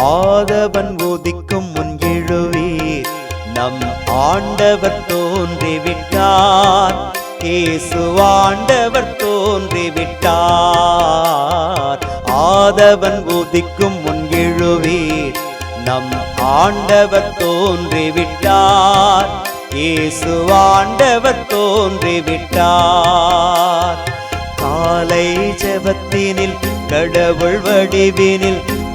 ஆதவன் உதிக்கும் முன் எழுவீர். நம் ஆண்டவர் தோன்றிவிட்டார். இயேசு ஆண்டவர் தோன்றிவிட்டார். ஆதவன் உதிக்கும் முன் எழுவீர். நம் ஆண்டவர் தோன்றிவிட்டார். இயேசு ஆண்டவர் தோன்றிவிட்டார். காலை ஜபத்தினில் கடவுள் வடிவினில்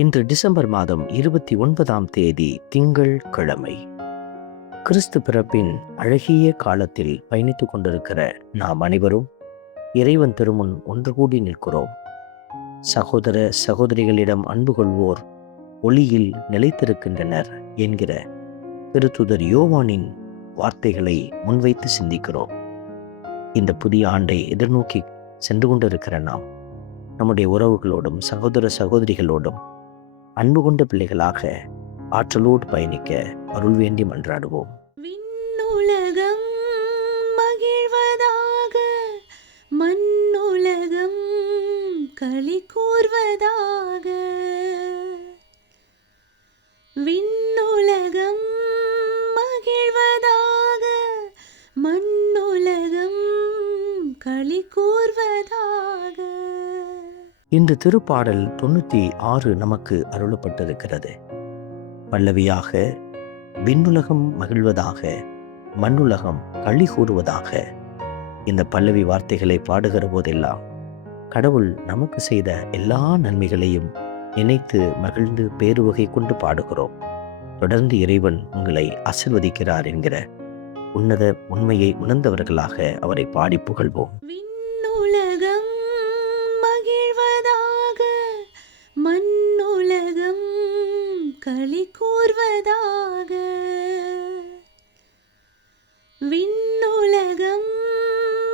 இன்று டிசம்பர் மாதம் இருபத்தி ஒன்பதாம் தேதி திங்கள் கிழமை. கிறிஸ்து பிறப்பின் அழகிய காலத்தில் பயணித்துக் கொண்டிருக்கிற நாம் அனைவரும் இறைவன் திருமுன் ஒன்று கூடி நிற்கிறோம். சகோதர சகோதரிகளிடம் அன்பு கொள்வோர் ஒளியில் நிலைத்திருக்கின்றனர் என்கிற திருத்துதர் யோவானின் வார்த்தைகளை முன்வைத்து சிந்திக்கிறோம். இந்த புதிய ஆண்டை எதிர்நோக்கி சென்று கொண்டிருக்கிற நாம் நம்முடைய உறவுகளோடும் சகோதர சகோதரிகளோடும் அன்பு கொண்ட பிள்ளைகளாக ஆற்றலோடு பயணிக்க அருள் வேண்டி மன்றாடுவோம். விண்ணுலகம் மகிழ்வதாக மண்ணுலகம் களி இன்று திருப்பாடல் தொண்ணூற்றி ஆறு நமக்கு அருளப்பட்டிருக்கிறது. பல்லவியாக விண்ணுலகம் மகிழ்வதாக மண்ணுலகம் களி கூறுவதாக இந்த பல்லவி வார்த்தைகளை பாடுகிற போதெல்லாம் கடவுள் நமக்கு செய்த எல்லா நன்மைகளையும் நினைத்து மகிழ்ந்து பேருவகை கொண்டு பாடுகிறோம். தொடர்ந்து இறைவன் உங்களை ஆசிர்வதிக்கிறார் என்கிற உன்னத உண்மையை உணர்ந்தவர்களாக அவரை பாடி புகழ்வோம். களி கூர்வதாக. விண்ணுலகம்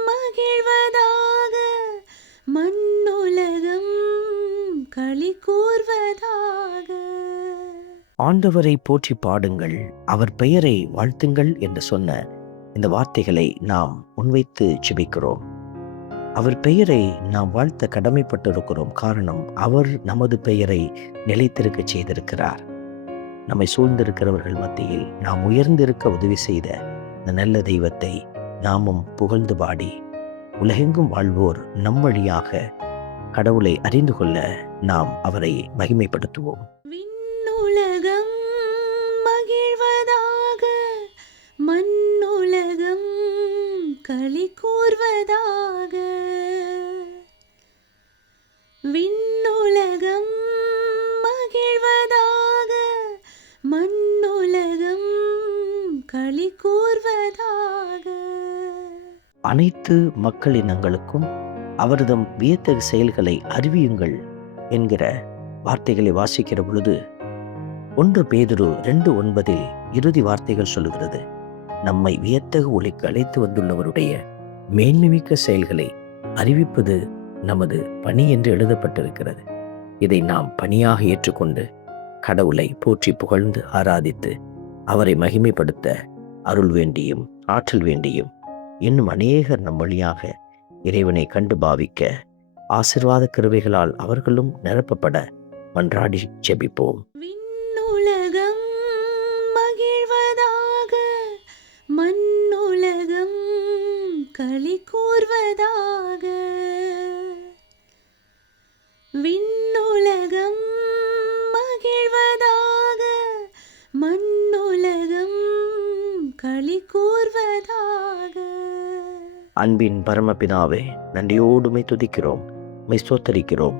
மகிழ்வதாக. மண்ணுலகம் களி கூர்வதாக. ஆண்டவரை போற்றி பாடுங்கள் அவர் பெயரை வாழ்த்துங்கள் என்று சொன்ன இந்த வார்த்தைகளை நாம் முன்வைத்து ஜெபிக்கிறோம். அவர் பெயரை நாம் வாழ்த்த கடமைப்பட்டிருக்கிறோம். காரணம் அவர் நமது பெயரை நிலைத்திருக்க செய்திருக்கிறார். நம்மை சூழ்ந்திருக்கிறவர்கள் மத்தியில் நாம் உயர்ந்திருக்க உதவி செய்த இந்த நல்ல தெய்வத்தை நாமும் புகழ்ந்து பாடி உலகெங்கும் வாழ்வோர் நம் வழியாக கடவுளை அறிந்து கொள்ள நாம் அவரை மகிமைப்படுத்துவோம். விண்ணுலகம் மகிழ்வதாக மண்ணுலகம் களி கூர்வதாக. கூர்வதாக அனைத்து மக்களினங்களுக்கும் அவர்தம் வியத்தகு செயல்களை அறிவியுங்கள் என்கிற வார்த்தைகளை வாசிக்கிற பொழுது ஒன்று பேதுரு ரெண்டு ஒன்பதில் இறுதி வார்த்தைகள் சொல்லுகிறது. நம்மை வியத்தகு ஒளிக்கு அழைத்து வந்துள்ளவருடைய மேன்மைமிக்க செயல்களை அறிவிப்பது நமது பணி என்று எழுதப்பட்டிருக்கிறது. இதை நாம் பணியாக ஏற்றுக்கொண்டு கடவுளை போற்றி புகழ்ந்து ஆராதித்து அவரை மகிமைப்படுத்த அருள் வேண்டியும் ஆற்றல் வேண்டியும் இன்னும் அநேகர் நம் வழியாக இறைவனை கண்டு பாவிக்க ஆசிர்வாத கிருபைகளால் அவர்களும் நிரப்பப்பட மன்றாடி ஜெபிப்போம். விண்ணுலகம் மகிழ்வதாக மண்ணுலகம் களி கூர்வதாக. களி கூர்வதாக. அன்பின் பரமபிதாவே நன்றியோடுமை துதிக்கிறோம் மை சோத்தரிக்கிறோம்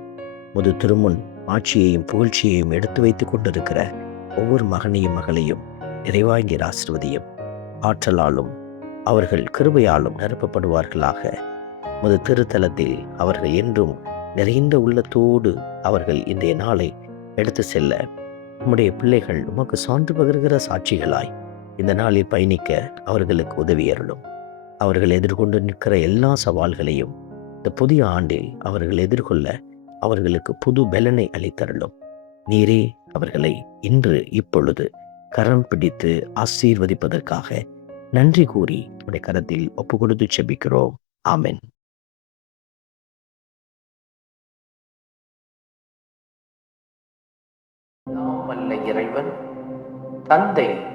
முது திருமுன் ஆட்சியையும் புகழ்ச்சியையும் எடுத்து வைத்துக் கொண்டிருக்கிற ஒவ்வொரு மகனையும் மகளையும் நிறைவாங்கிற ஆசிர்வதியும். ஆற்றலாலும் அவர்கள் கிருபையாலும் நிரப்பப்படுவார்களாக. முது திருத்தலத்தில் அவர்கள் என்றும் நிறைந்த உள்ளத்தோடு அவர்கள் இன்றைய நாளை எடுத்து செல்ல உம்முடைய பிள்ளைகள் உமக்கு சான்று பகிர்கிற சாட்சிகளாய் இந்த நாளில் பயணிக்க அவர்களுக்கு உதவி அருளும். அவர்கள் எதிர்கொண்டு நிற்கிற எல்லா சவால்களையும் இந்த புதிய ஆண்டில் அவர்கள் எதிர்கொள்ள அவர்களுக்கு புது பலனை அளித்தருளும். நீரே அவர்களை இன்று இப்பொழுது கரம் பிடித்து ஆசீர்வதிப்பதற்காக நன்றி கூறி உடைய கரத்தில் ஒப்பு கொடுத்து செபிக்கிறோம். ஆமென். இறைவன் தந்தை